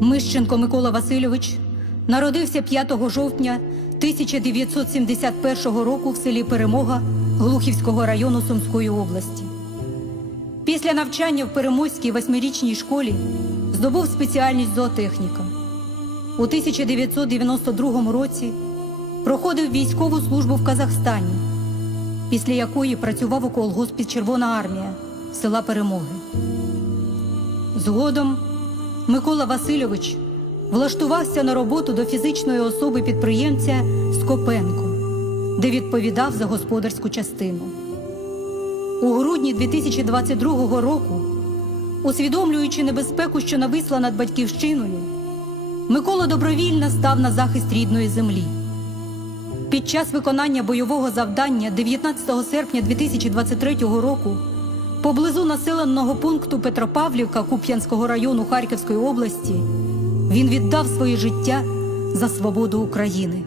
Мищенко Микола Васильович народився 5 жовтня 1971 року в селі Перемога Глухівського району Сумської області. Після навчання в Переможській восьмирічній школі здобув спеціальність зоотехніка. У 1992 році проходив військову службу в Казахстані, після якої працював у колгоспі Червона армія села Перемоги. Згодом Микола Васильович влаштувався на роботу до фізичної особи підприємця Скопенко, де відповідав за господарську частину. У грудні 2022 року, усвідомлюючи небезпеку, що нависла над батьківщиною, Микола добровільно став на захист рідної землі. Під час виконання бойового завдання 19 серпня 2023 року поблизу населеного пункту Петропавлівка Куп'янського району Харківської області він віддав своє життя за свободу України.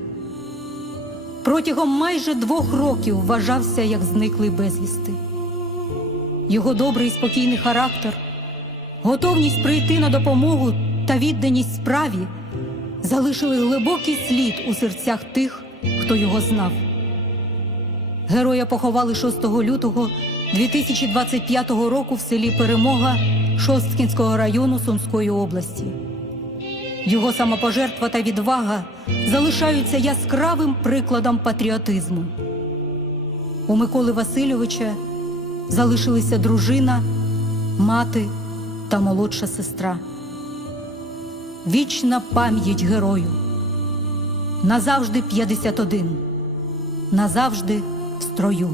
Протягом майже двох років вважався як зниклий безвісти. Його добрий і спокійний характер, готовність прийти на допомогу та відданість справі залишили глибокий слід у серцях тих, хто його знав. Героя поховали 6 лютого 2025 року в селі Перемога Шосткінського району Сумської області. Його самопожертва та відвага залишаються яскравим прикладом патріотизму. У Миколи Васильовича залишилися дружина, мати та молодша сестра. Вічна пам'ять герою. Назавжди 51. Назавжди в строю.